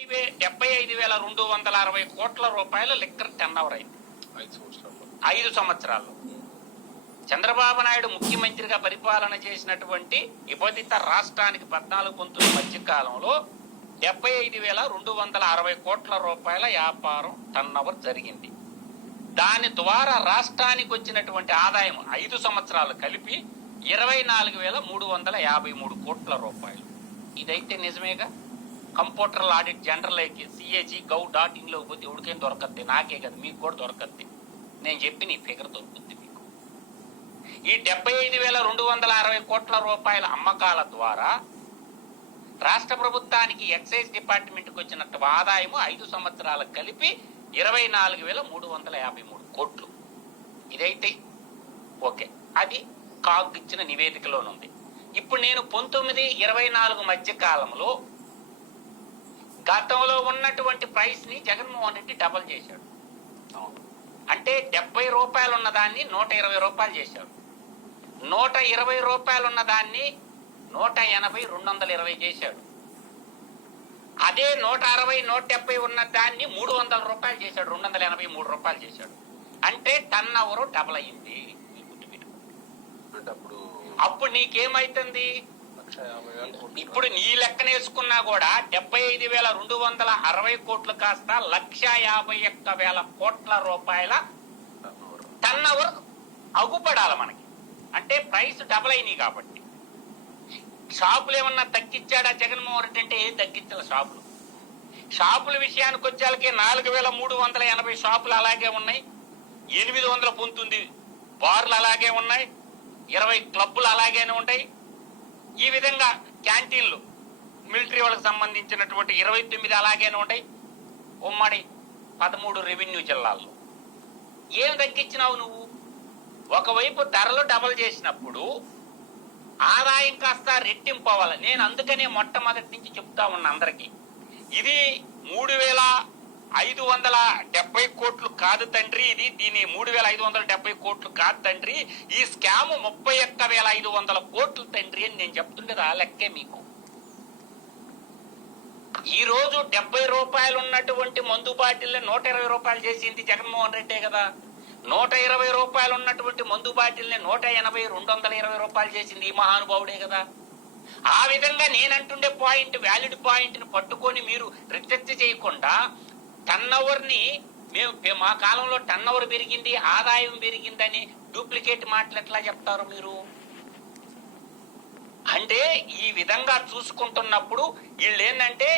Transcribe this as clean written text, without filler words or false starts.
75,260 కోట్ల రూపాయల liquor turn over అయింది 5 సంవత్సరాల్లో. చంద్రబాబు నాయుడు ముఖ్యమంత్రిగా పరిపాలన చేసినటువంటి విభజిత రాష్ట్రానికి 14-19 మధ్య కాలంలో 75,260 కోట్ల రూపాయల వ్యాపారం టర్న్ ఓవర్ జరిగింది. దాని ద్వారా రాష్ట్రానికి వచ్చినటువంటి ఆదాయం 5 సంవత్సరాలు కలిపి 24,353 కోట్ల రూపాయలు. ఇదైతే నిజమేగా. Comptroller audit general CAG gov.in పోతే ఎవరికేం దొరకద్ది, నాకే కదా, మీకు కూడా దొరకద్ది. నేను చెప్పిన ఈ ఫిగర్ దొరుకుతుంది మీకు. ఈ 75,260 కోట్ల రూపాయల అమ్మకాల ద్వారా రాష్ట్ర ప్రభుత్వానికి ఎక్సైజ్ డిపార్ట్మెంట్కి వచ్చినట్టు ఆదాయం 5 సంవత్సరాలకు కలిపి 24,353 కోట్లు. ఇదైతే ఓకే, అది కాగ్ ఇచ్చిన నివేదికలోనుంది. ఇప్పుడు నేను 19-24 మధ్య కాలంలో గతంలో ఉన్నటువంటి ప్రైస్ ని జగన్మోహన్ రెడ్డి డబల్ చేశాడు. అంటే 70 రూపాయలు ఉన్న దాన్ని 120 రూపాయలు చేశాడు. 120 రూపాయలు ఉన్న దాన్ని 180, 220 చేశాడు. అదే 160, 170 ఉన్న దాన్ని 300 రూపాయలు చేశాడు, 283 రూపాయలు చేశాడు. అంటే టర్న్ ఓవర్ డబల్ అయింది. అప్పుడు నీకేమైతుంది? ఇప్పుడు నీ లెక్కన వేసుకున్నా కూడా 75,260 కోట్లు కాస్త 151,000 కోట్ల రూపాయల టర్న్ ఓవర్ అగుపడాలి మనకి. అంటే ప్రైస్ డబల్ అయినాయి కాబట్టి. షాపులు ఏమన్నా తగ్గించాడా జగన్మోహన్ రెడ్డి అంటే ఏం తగ్గించాలి? షాపుల విషయానికి వచ్చేళ్ళకి 4,380 షాపులు అలాగే ఉన్నాయి, 800 పొందుతుంది బార్లు అలాగే ఉన్నాయి, 20 క్లబ్బులు అలాగేనే ఉంటాయి. ఈ విధంగా క్యాంటీన్లు మిలిటరీ వాళ్ళకి సంబంధించినటువంటి 29 అలాగేనే ఉంటాయి. ఉమ్మడి 13 రెవెన్యూ జిల్లాల్లో. ఏం తగ్గించినావు నువ్వు? ఒకవైపు ధరలు డబల్ చేసినప్పుడు ఆదాయం కాస్త రెట్టింపు అవ్వాలి. నేను అందుకనే మొట్టమొదటి నుంచి చెప్తా ఉన్నా అందరికీ, ఇది 3,570 కోట్లు కాదు తండ్రి, దీని 3,570 కోట్లు కాదు తండ్రి, ఈ స్కామ్ 31,500 కోట్లు తండ్రి అని నేను చెప్తుండేది. ఆ లెక్కే మీకు. ఈ రోజు 70 రూపాయలు ఉన్నటువంటి మందు బాటిల్ని 120 రూపాయలు చేసింది జగన్మోహన్ రెడ్డే కదా. 120 రూపాయలు ఉన్నటువంటి మందు బాటిల్ని 180, 220 రూపాయలు చేసింది ఈ మహానుభావుడే కదా. ఆ విధంగా నేనంటుండే పాయింట్, వ్యాలిడ్ పాయింట్ ని పట్టుకొని మీరు రిజెక్ట్ చేయకుండా టర్న్ ఓవర్ ని మా కాలంలో టర్న్ ఓవర్ పెరిగింది, ఆదాయం పెరిగిందని డూప్లికేట్ మాటలు ఎట్లా చెప్తారు మీరు? అంటే ఈ విధంగా చూసుకుంటున్నప్పుడు వీళ్ళు ఏంటంటే